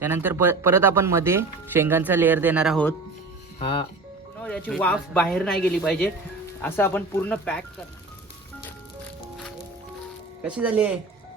त्यानंतर प परत आपण मध्ये शेंगांचा लेअर देणार आहोत. हा. याची वाफ बाहेर नाही गेली पाहिजे. असं आपण पूर्ण पॅक कर. कशी झाली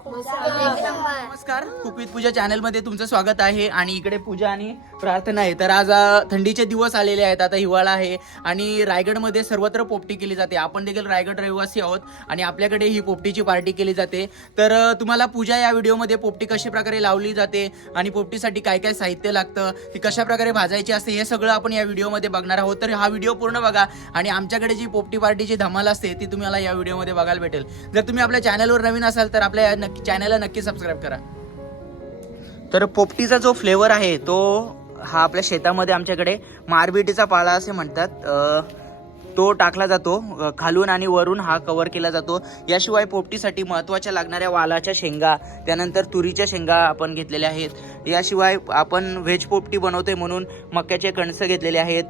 नमस्कार. कुपित पूजा चॅनलमध्ये तुमचं स्वागत आहे आणि इकडे पूजा आणि प्रार्थना आहे. तर आज थंडीचे दिवस आलेले आहेत. आता हिवाळा आहे आणि रायगडमध्ये सर्वत्र पोपटी केली जाते. आपण देखील रायगड रहिवासी आहोत आणि आपल्याकडे ही पोपटीची पार्टी केली जाते. तर तुम्हाला पूजा या व्हिडिओमध्ये पोपटी कशा प्रकारे लावली जाते आणि पोपटीसाठी काय काय साहित्य लागतं ती कशा प्रकारे भाजायची असते हे सगळं आपण या व्हिडिओमध्ये बघणार आहोत. तर हा व्हिडिओ पूर्ण बघा आणि आमच्याकडे जी पोपटी पार्टीची धमाल असते ती तुम्हाला या व्हिडिओमध्ये बघायला भेटेल. जर तुम्ही आपल्या चॅनलवर नवीन असाल तर आपल्या नक्की चॅनलला नक्की सबस्क्राईब करा. तर पोपटीचा जो फ्लेवर आहे तो हा आपल्या शेतामध्ये आमच्याकडे मारबिटीचा पाला असे म्हणतात. तो टाकला जातो खालून आणि वरून हा कवर केला जातो. याशिवाय पोपटीसाठी महत्त्वाच्या लागणाऱ्या वालाच्या शेंगा त्यानंतर तुरीच्या शेंगा आपण घेतलेल्या आहेत. याशिवाय आपण व्हेज पोपटी बनवतोय म्हणून मक्याचे कणसं घेतलेले आहेत.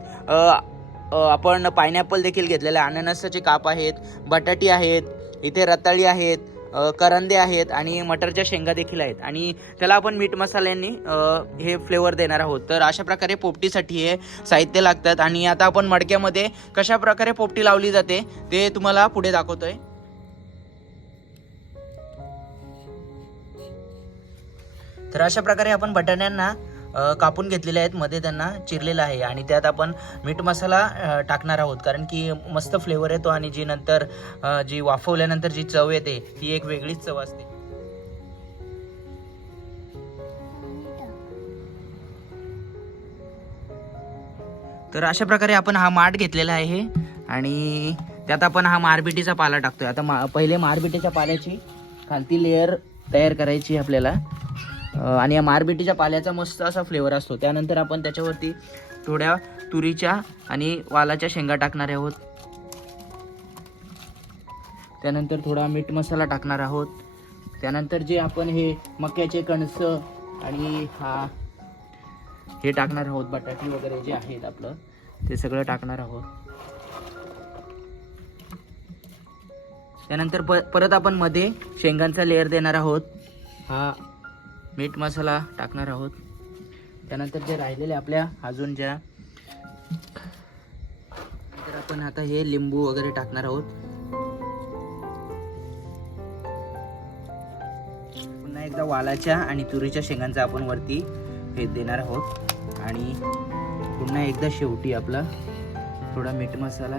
आपण पायनॅपल देखील घेतलेले आहे. अननसाचे काप आहेत बटाटी आहेत इथे रताळी आहेत करंदे आहेत आणि मटरच्या शेंगा देखील आहेत. आणि त्याला आपण मीठ मसाल्यांनी हे फ्लेवर देणार आहोत. तर अशा प्रकारे पोपटीसाठी हे साहित्य लागतात. आणि आता आपण मडक्यामध्ये कशा प्रकारे पोपटी लावली जाते ते तुम्हाला पुढे दाखवतोय. तर अशा प्रकारे आपण बटाण्यांना कापून घेतलेले आहेत मध्ये त्यांना चिरलेलं आहे आणि त्यात आपण मीठ मसाला टाकणार आहोत. कारण की मस्त फ्लेवर येतो आणि जी नंतर जी वाफवल्यानंतर जी चव येते ती एक वेगळीच चव असते. तर अशा प्रकारे आपण हा माठ घेतलेला आहे आणि त्यात आपण हा मारबिटीचा पाला टाकतोय. आता मा पहिले मारबिटीच्या पाल्याची खालती लेअर तयार करायची आहे आपल्याला. आणि या मारबिटीच्या पाल्याचा मस्त असा फ्लेवर असतो. त्यानंतर आपण त्याच्यावरती थोड्या तुरीच्या आणि वालाच्या शेंगा टाकणार आहोत. त्यानंतर थोडा मीठ मसाला टाकणार आहोत. त्यानंतर जे आपण हे मक्याचे कणस आणि हा हे टाकणार आहोत बटाटी वगैरे जे आहेत आपलं ते सगळं टाकणार आहोत. त्यानंतर प परत आपण मध्ये शेंगांचा लेअर देणार आहोत. हा. मीठ मसाला टाकणार आहोत. त्यानंतर जे राहिलेले आपल्या अजून ज्या तर आपण आता हे लिंबू वगैरे टाकणार आहोत. पुन्हा एकदा वालाच्या आणि तुरीच्या शेंगांचा आपण वरती हे देणार आहोत. आणि पुन्हा एकदा शेवटी आपला थोडा मीठ मसाला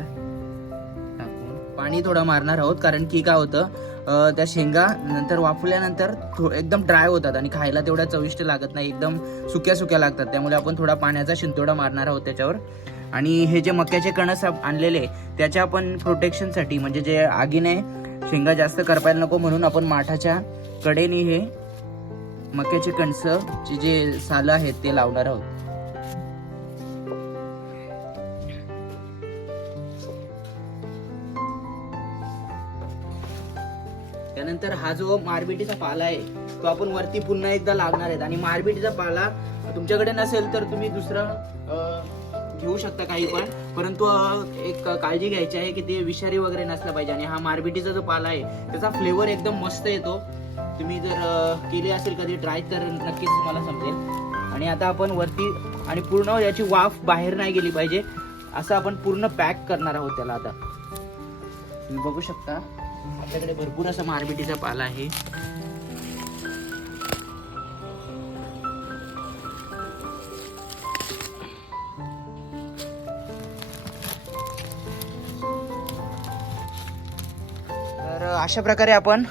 पाणी थोडं मारणार आहोत कारण की काय होतं त्या शेंगा नंतर वाफवल्यानंतर थो एकदम ड्राय होतात आणि खायला तेवढ्या चविष्ट लागत नाही एकदम सुक्या सुक्या लागतात. त्यामुळे आपण थोडा पाण्याचा शिंतोडा मारणार आहोत त्याच्यावर. आणि हे जे मक्याचे कणस आणलेले त्याच्या आपण प्रोटेक्शनसाठी म्हणजे जे आगीने शेंगा जास्त करपायला नको म्हणून आपण माठाच्या कडेने हे मक्याचे कणसं जे सालं आहेत ते लावणार आहोत. त्यानंतर हा जो मारबिटीचा पाला आहे तो आपण वरती पुन्हा एकदा लागणार आहेत. आणि मारबिटीचा पाला तुमच्याकडे नसेल तर तुम्ही दुसरा घेऊ शकता काही पण. परंतु एक काळजी घ्यायची आहे की ते विषारी वगैरे नसला पाहिजे. आणि हा मारबिटीचा जो पाला आहे त्याचा फ्लेवर एकदम मस्त येतो. तुम्ही जर केली केले असेल कधी ट्राय तर नक्कीच तुम्हाला समजेल. आणि आता आपण वरती आणि पूर्ण याची वाफ बाहेर नाही गेली पाहिजे. असं आपण पूर्ण पॅक करणार आहोत त्याला आता. तुम्ही बघू शकता. आपल्याकडे भरपूर असा मारबिटीचा पाला आहे. तर अशा प्रकारे आपण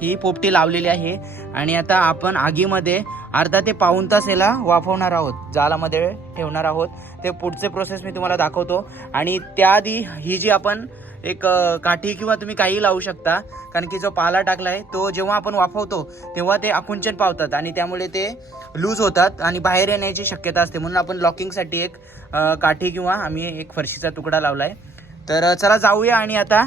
ही पोपटी लावलेली आहे. आणि आता आपण आगीमध्ये अर्धा ते पाऊण तास याला वाफवणार आहोत. जालामध्ये ठेवणार आहोत. ते पुढचे प्रोसेस मी तुम्हाला दाखवतो. आणि त्याआधी ही जी आपण एक काठी किंवा तुम्ही काही लावू शकता. कारण की जो पाला टाकलाय तो जेव्हा आपण वाफवतो तेव्हा ते आकुंचन पावतात आणि त्यामुळे ते लूज होतात आणि बाहेर येण्याची शक्यता असते. म्हणून आपण लॉकिंगसाठी एक काठी किंवा आम्ही एक फरशीचा तुकडा लावलाय. तर चला जाऊया आणि आता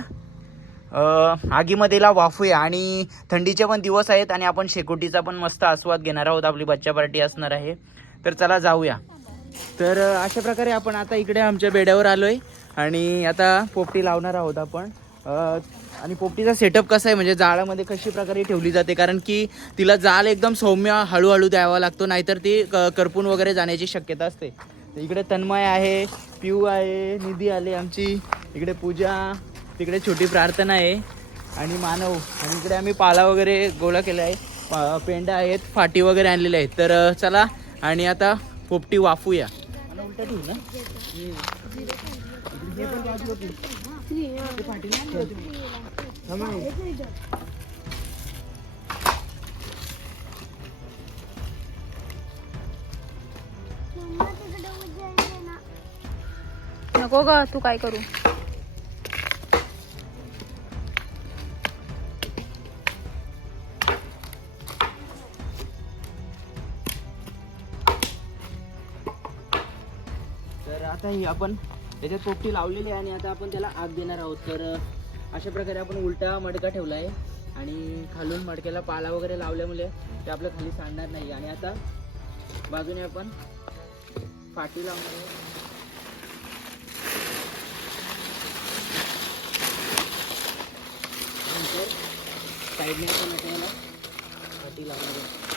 आगीमध्येला वाफूया. आणि थंडीचे पण दिवस आहेत आणि आपण शेकोटीचा पण मस्त आस्वाद घेणार आहोत. आपली बच्चा पार्टी असणार आहे. तर चला जाऊया. तर अशा प्रकारे आपण आता इकडे आमच्या बेड्यावर आलोय. आणि आता पोपटी लावणार आहोत आपण. आणि पोपटीचा सेटअप कसा आहे? म्हणजे जाळामध्ये कशी प्रकारे ठेवली जाते? कारण की तिला जाळ एकदम सौम्य हळूहळू द्यावा लागतो नाहीतर ती क- करपून वगैरे जाण्याची शक्यता असते. तर इकडे तन्मय आहे पिऊ आहे निधी आले आमची. इकडे पूजा तिकडे छोटी प्रार्थना आहे. आणि मानव आणि इकडे आम्ही पाला वगैरे गोळा केला आहे. पा- आहेत फाटी वगैरे आणलेले आहेत. तर चला आणि आता पोपटी वाफूया. मला उलटा ठेवू ना? नको ग तू काय करू? तर आता ही आपण त्याच्यात पोपटी लावलेली आहे आणि आता आपण त्याला आग देणार आहोत. तर अशा प्रकारे आपण उलटा मडका ठेवला आहे आणि खालून मडक्याला पाला वगैरे लावल्यामुळे ते आपल्या खाली सांडणार नाही. आणि आता बाजूने आपण फाटी लावणार आहोत. नंतर साईडने आपण आपल्याला लावणार आहे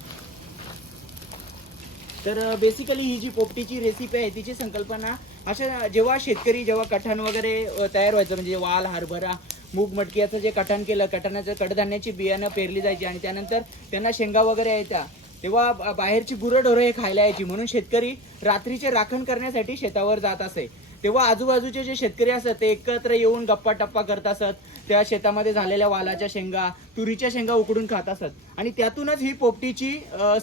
तर बेसिकली ही जी पोपटीची रेसिपी आहे तिची संकल्पना अशा जेव्हा शेतकरी जेव्हा कठाण वगैरे तयार व्हायचं म्हणजे वाल हरभरा मूग मटकी जे कठाण केलं कठाणाचं कडधान्याची बियाणं पेरली जायची आणि त्यानंतर त्यांना शेंगा वगैरे यायच्या तेव्हा बाहेरची गुरंढोरं हे खायला यायची. म्हणून शेतकरी रात्रीचे राखण करण्यासाठी शेतावर जात असे. तेव्हा आजूबाजूचे जे शेतकरी असत ते एकत्र येऊन गप्पा टप्पा करत असत. त्या शेतामध्ये झालेल्या वालाच्या शेंगा तुरीच्या शेंगा उकडून खात असत. आणि त्यातूनच ही पोपटीची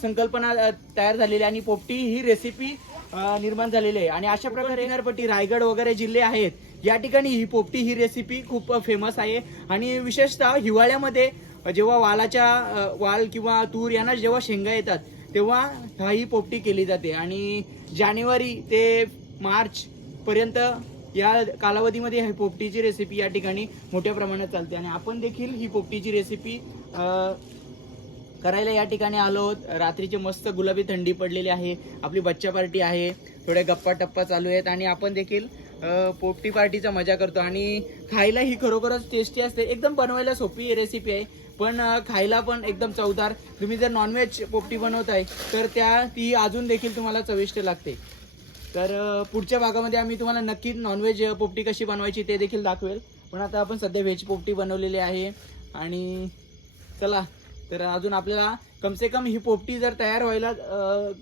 संकल्पना तयार झालेली आहे. आणि पोपटी ही रेसिपी निर्माण झालेली आहे. आणि अशा प्रकारे किनारपट्टी रायगड वगैरे जिल्हे आहेत या ठिकाणी ही पोपटी ही रेसिपी खूप फेमस आहे. आणि विशेषतः हिवाळ्यामध्ये जेव्हा वालाच्या वाल किंवा तूर यांना जेव्हा शेंगा येतात तेव्हा हा ही पोपटी केली जाते. आणि जानेवारी ते मार्च पर्यंत या कालावधीमध्ये ही पोपटीची रेसिपी या ठिकाणी मोठ्या प्रमाणात चालते. आणि आपण देखील ही पोपटीची रेसिपी करायला या ठिकाणी आलो आहोत. रात्रीची मस्त गुलाबी थंडी पडलेली आहे. आपली बच्चा पार्टी आहे. थोड्या गप्पा टप्पा चालू आहेत. आणि आपण देखील पोपटी पार्टीचा मजा करतो. आणि खायला ही खरोखरच टेस्टी असते. एकदम बनवायला सोपी रेसिपी आहे. पण खायला पण एकदम चवदार. तुम्ही जर नॉनव्हेज पोपटी बनवताय तर त्या ती अजून देखील तुम्हाला चविष्ट लागते. तर पुढच्या भागामध्ये आम्ही तुम्हाला नक्की नॉनव्हेज पोपटी कशी बनवायची ते देखील दाखवेल. पण आता आपण सध्या व्हेज पोपटी बनवलेली आहे. आणि चला तर अजून आपल्याला कमसे कम ही पोपटी जर तयार व्हायला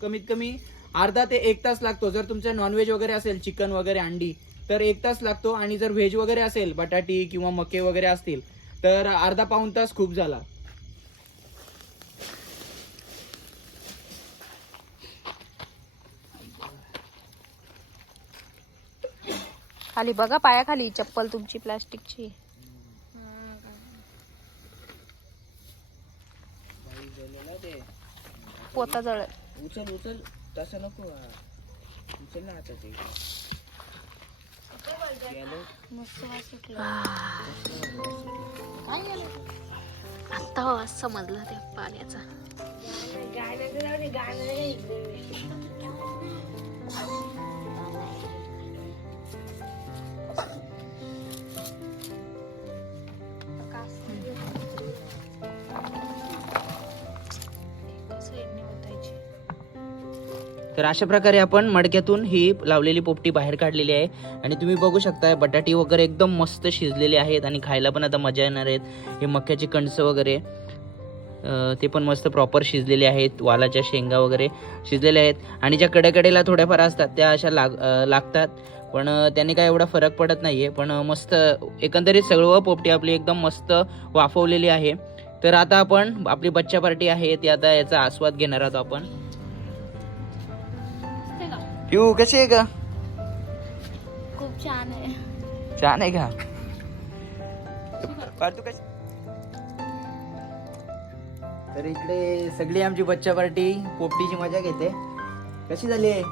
कमीत कमी अर्धा ते एक तास लागतो. जर तुमचं नॉनव्हेज वगैरे असेल चिकन वगैरे अंडी तर एक तास लागतो. आणि जर व्हेज वगैरे असेल बटाटी किंवा मके वगैरे असतील तर अर्धा पाऊण तास खूप झाला. खाली बघा पायाखाली चप्पल तुमची प्लास्टिकची. पोता जळ उचल उचल. तसं नको उचल ना आता ते. आता समजलं ते पाण्याचा. तर अशा प्रकारे आपण मडक्यातून ही लावलेली पोपटी बाहेर काढलेली आहे. आणि तुम्ही बघू शकता बटाटी वगैरे एकदम मस्त शिजलेले आहेत आणि खायला पण आता मजा येणार आहेत. हे मक्याची कणसं वगैरे ते पण मस्त प्रॉपर शिजलेले आहेत वालाच्या शेंगा वगैरे शिजलेल्या आहेत. आणि ज्या कडेकडेला थोड्याफार असतात त्या अशा लाग लागतात. पण त्याने काय एवढा फरक पडत नाही आहे पण मस्त एकंदरीत सगळं पोपटी आपली एकदम मस्त वाफवलेली आहे. तर आता आपण आपली बच्चा पार्टी आहे ती आता याचा आस्वाद घेणार आहोत आपण. पिऊ कशी आहे का खूप छान आहे. छान आहे का? तू कशी? तर इकडे सगळी आमची बच्चा पार्टी पोपटीची मजा घेते. कशी झाली? आहे